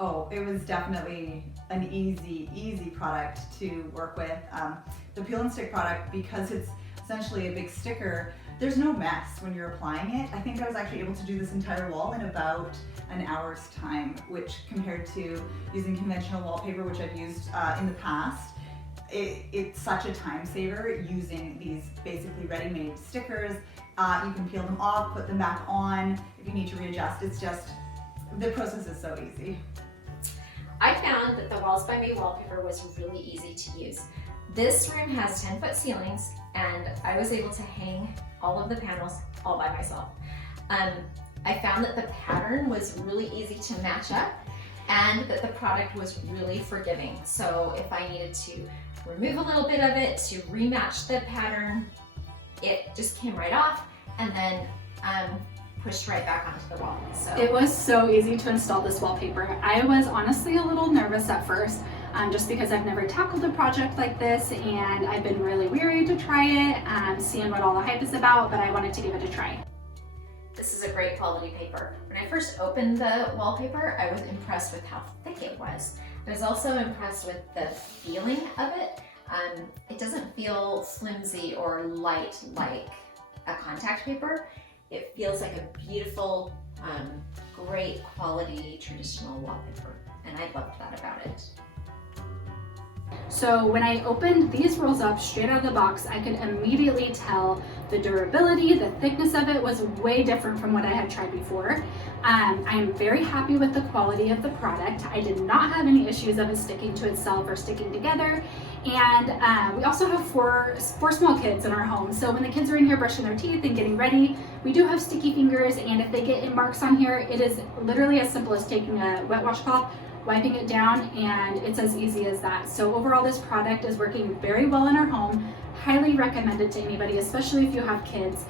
Oh, it was definitely an easy product to work with. The peel and stick product, because it's essentially a big sticker, there's no mess when you're applying it. I think I was actually able to do this entire wall in about an hour's time, which compared to using conventional wallpaper, which I've used in the past, it's such a time saver using these basically ready-made stickers. You can peel them off, put them back on if you need to readjust. It's just, the process is so easy. I found that the Walls by Me wallpaper was really easy to use. This room has 10-foot ceilings, and I was able to hang all of the panels all by myself. I found that the pattern was really easy to match up, and that the product was really forgiving. So if I needed to remove a little bit of it to rematch the pattern, it just came right off and then pushed right back onto the wall. So it was so easy to install this wallpaper. I was honestly a little nervous at first, just because I've never tackled a project like this, and I've been really weary to try it, seeing what all the hype is about, but I wanted to give it a try. This is a great quality paper. When I first opened the wallpaper, I was impressed with how thick it was. I was also impressed with the feeling of it. It doesn't feel flimsy or light like a contact paper. It feels like a beautiful, great quality traditional wallpaper, and I loved that about it. So when I opened these rolls up straight out of the box, I could immediately tell the durability, the thickness of it was way different from what I had tried before. I'm very happy with the quality of the product. I did not have any issues of it sticking to itself or sticking together. And we also have four small kids in our home. So when the kids are in here brushing their teeth and getting ready, we do have sticky fingers, and if they get marks on here, it is literally as simple as taking a wet washcloth, wiping it down, and it's as easy as that. So overall, this product is working very well in our home. Highly recommend it to anybody, especially if you have kids.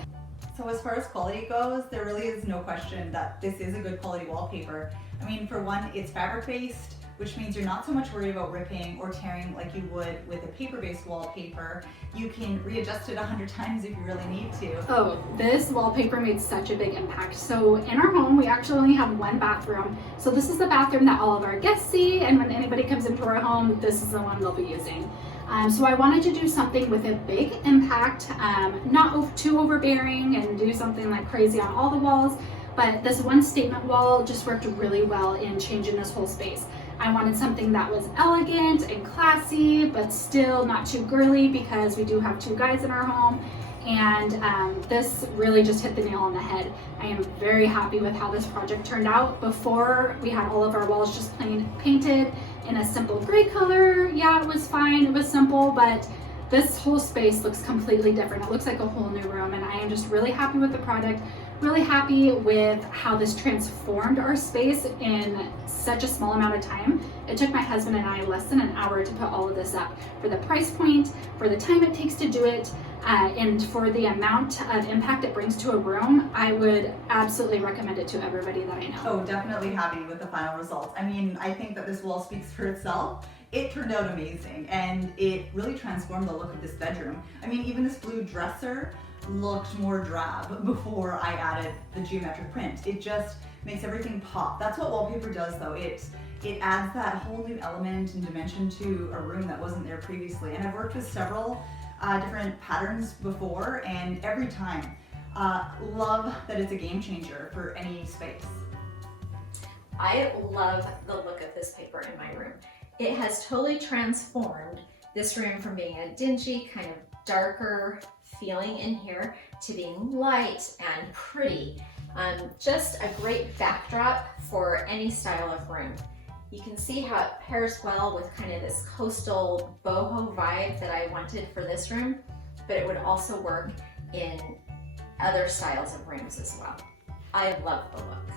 So as far as quality goes, there really is no question that this is a good quality wallpaper. I mean, for one, it's fabric-based, which means you're not so much worried about ripping or tearing like you would with a paper-based wallpaper. You can readjust it 100 times if you really need to. Oh, this wallpaper made such a big impact. So in our home, we actually only have one bathroom. So this is the bathroom that all of our guests see, and when anybody comes into our home, this is the one they'll be using. So I wanted to do something with a big impact, not too overbearing and do something like crazy on all the walls, but this one statement wall just worked really well in changing this whole space. I wanted something that was elegant and classy, but still not too girly, because we do have two guys in our home, and this really just hit the nail on the head. I am very happy with how this project turned out. Before, we had all of our walls just plain painted in a simple gray color. Yeah, it was fine, it was simple, but this whole space looks completely different. It looks like a whole new room, and I am just really happy with the product, really happy with how this transformed our space in such a small amount of time. It took my husband and I less than an hour to put all of this up. For the price point, for the time it takes to do it, and for the amount of impact it brings to a room, I would absolutely recommend it to everybody that I know. Oh, definitely happy with the final results. I mean, I think that this wall speaks for itself. It turned out amazing, and it really transformed the look of this bedroom. I mean, even this blue dresser looked more drab before I added the geometric print. It just makes everything pop. That's what wallpaper does, though. It adds that whole new element and dimension to a room that wasn't there previously. And I've worked with several different patterns before, and every time, love that it's a game changer for any space. I love the look of this paper in my room. It has totally transformed this room from being a dingy, kind of darker feeling in here to being light and pretty. Just a great backdrop for any style of room. You can see how it pairs well with kind of this coastal boho vibe that I wanted for this room, but it would also work in other styles of rooms as well. I love the look.